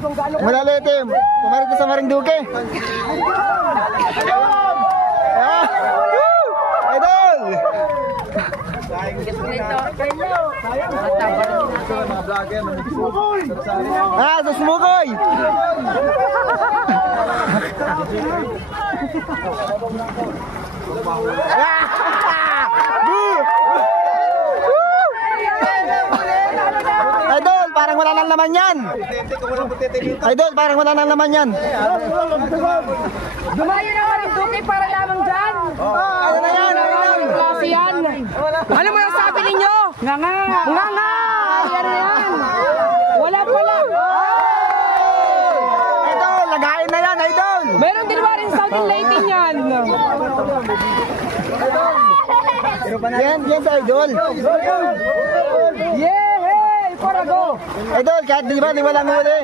Malala itim. Pumarito sa Marinduque. Idol! Sa Sumukoy! Idol, parang wala nang laman yan. Idol, parang wala nang laman yan. Dumayo na Marinduque para lamang dyan. Ano na yan? Kasi yan. Ano mo yung sabi ninyo? Nga nga. Nga nga. Yan na yan. Wala pala. Idol, lagayin na yan, idol. Meron din ba rin Southern Lighting yan? Yan sa idol. Yeah, hey, para go. Idol, kahit di ba, di walang huli.